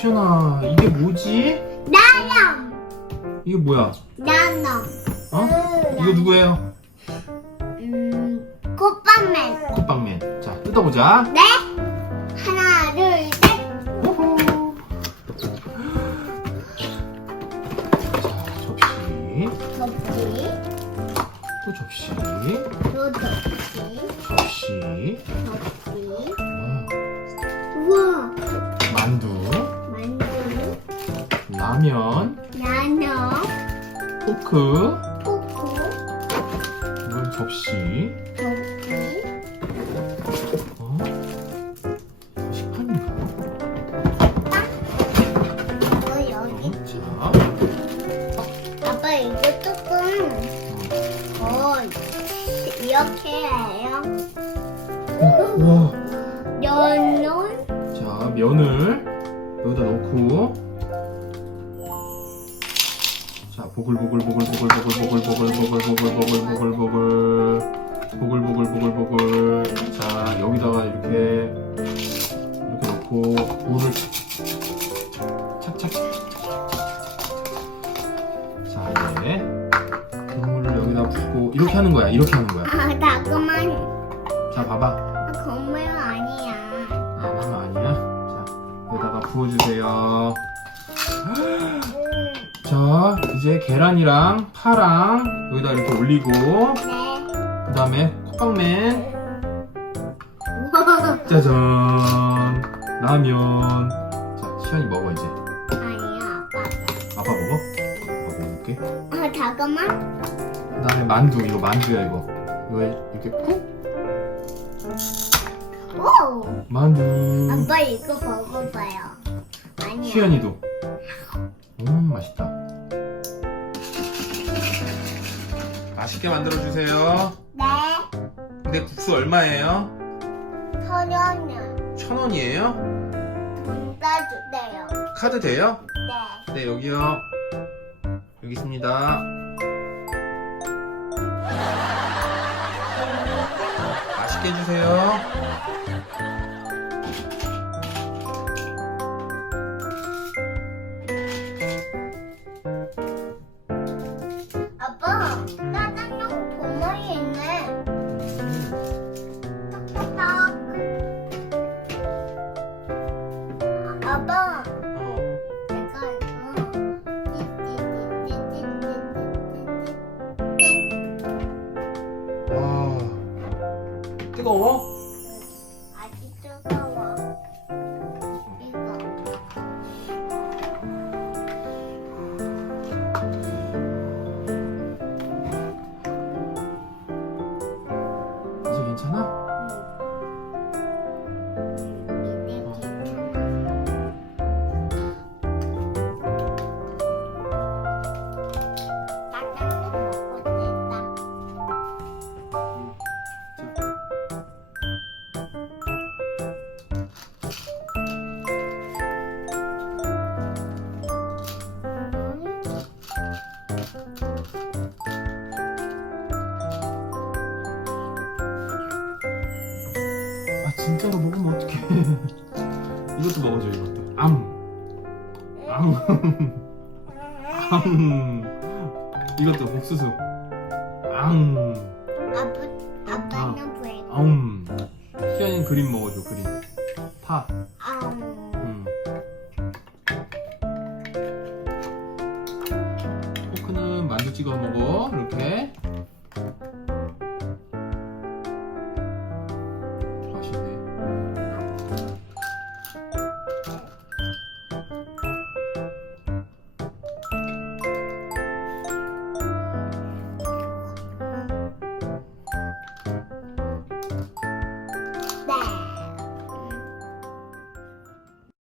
이게 뭐지? 나염. 이게 뭐야? 나염. 어? 이거 누구예요? 음, 꽃밤맨. 콧방맨. 자, 뜯어보자. 네. 하나, 둘, 셋. 호호. 자, 접시. 접시. 또 접시. 또 접시. 접시. 접시. 라면. 나염. 포크. 코코. 이건 접시. 접시. 어? 식판인가? 이거 여기. 자, 아빠 이거 조금 더 이렇게 해요. 우와. 연론. 자, 면을 여기다 넣고 보글보글보글보글보글보글보글보글보글보글보글보글 보글보글보글보글 자, 여기다가 이렇게 이렇게 넣고 물을 착착 자, 이제 국물을 여기다 붓고 이렇게 하는 거야. 이렇게 하는 거야. 아, 잠깐만. 자, 봐봐. 아, 건물 아니야. 아, 그거 아니야? 자, 여기다가 부어주세요. 자, 이제 계란이랑 파랑 여기다 이렇게 올리고, 네. 그 다음에 콧방맨, 우와. 짜잔, 라면. 자, 시연이 먹어, 이제. 아니야, 아빠. 아빠 먹어? 아빠 먹을게. 아, 잠깐만. 그 다음에 만두, 이거 만두야, 이거. 이거 이렇게 푹, 오. 만두. 아빠 이거 먹어봐요. 아니야. 시연이도. 음, 맛있다. 맛있게 만들어 주세요. 네. 근데 국수 얼마예요? 서련은 천 원이에요? 돈 따주세요. 카드 돼요? 네. 네, 여기요. 여기 있습니다. 맛있게 해주세요. 아빠 어. 내가 이거 와. 뜨거워? 진짜로 먹으면 어떡해. 이것도 먹어줘 이것도. 암암암 음. 이것도 복수수. 암. 아빠 아빠는 왜? 암 시아인 그림 먹어줘 그림. 파암 포크는 음. 만두 찍어 먹어 이렇게.